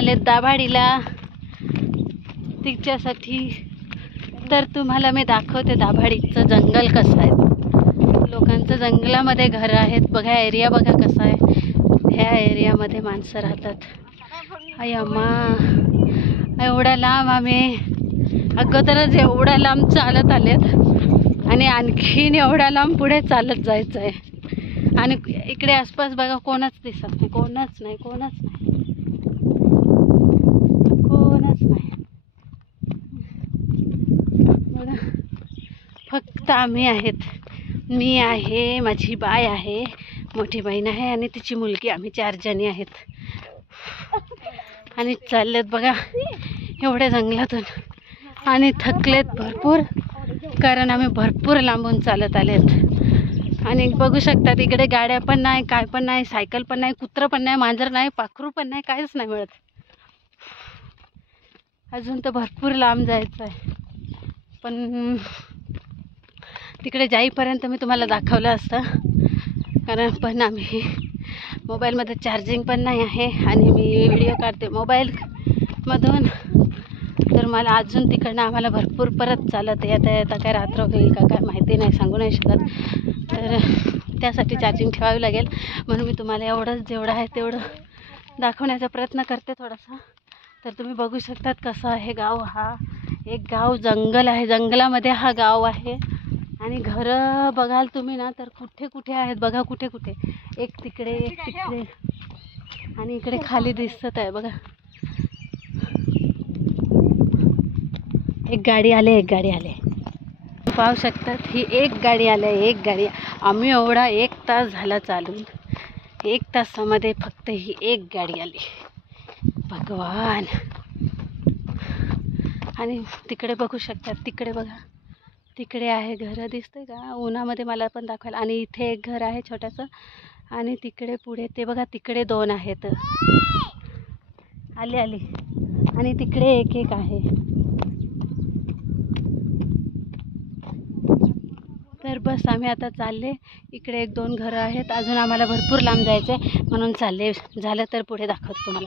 आले दाभाडीला तिच्यासाठी। तर तुम्हाला मी दाखवते दाभाडीचं जंगल कसं आहे। लोकांचं जंगलामध्ये घरं आहेत बघा, एरिया बघा कसा आहे। ह्या एरियामध्ये माणसं राहतात। आई अम्मा, एवढ्या लांब आम्ही अगोदरच एवढ्या लांब चालत आलेत आणि आणखीन एवढ्या लांब पुढे चालत जायचं आहे। आणि इकडे आसपास बघा कोणच दिसत नाही, कोणच नाही, कोणच नाही, कोणच नाही बघा, फक्त आम्ही आहेत। मी आहे, माझी बाय आहे, मोठी बहीण आहे आणि तिची मुलगी, आम्ही 4 जणी आहेत आणि चाललेत बघा एवढ्या जंगलातून। आणि थकलेत भरपूर, कारण आम्ही भरपूर लांबून चालत आलेत। आणि बघू शकतात इकडे गाड्या पण नाही, काय पण नाही, सायकल पण नाही, कुत्रं पण नाही, मांजर नाही, पाखरू पण नाही, काहीच नाही मिळत। अजून तर भरपूर लांब जायचं आहे, पण तिकडे जाईपर्यंत मी तुम्हाला दाखवलं असतं, कारण पण आम्ही मोबाईलमध्ये चार्जिंग पण नाही आहे आणि मी व्हिडिओ काढते मोबाईलमधून। तर मला अजून तिकडनं आम्हाला भरपूर परत चालत येता येता काय रात्र होईल का काय माहिती नाही, सांगू नाही शकत। तर त्यासाठी चार्जिंग ठेवावी लागेल, म्हणून मी तुम्हाला एवढंच जेवढं आहे तेवढं दाखवण्याचा प्रयत्न करते थोडासा। तर तुम्ही बघू शकतात कसं आहे गाव। हा एक गाव जंगल आहे, जंगलामध्ये हा गाव आहे। आणि घरं बघाल तुम्ही ना तर कुठे कुठे आहेत बघा, कुठे कुठे, एक तिकडे, एक तिकडे, आणि इकडे खाली दिसत आहे बघा, एक गाडी आले, एक गाडी आले, पाहू शकतात ही एक गाडी आले, एक गाडी। आम्ही एवढा 1 तास झाला चालून, 1 तासामध्ये फक्त ही एक गाडी आली, भगवान। आणि तिकडे बघू शकतात, तिकडे बघा, तिकडे आहे घरं, दिसते का उन्हामध्ये मला पण दाखवायला। आणि इथे एक घर आहे छोटंसं, आणि तिकडे पुढे ते बघा, तिकडे 2 आहेत, आली आली, आणि तिकडे एक एक आहे। तर बस आम्ही आता चालले, इकडे 1-2 घरं आहेत, अजून आम्हाला भरपूर लांब जायचं आहे, म्हणून चालले। झालं तर पुढे दाखवतो तुम्हाला।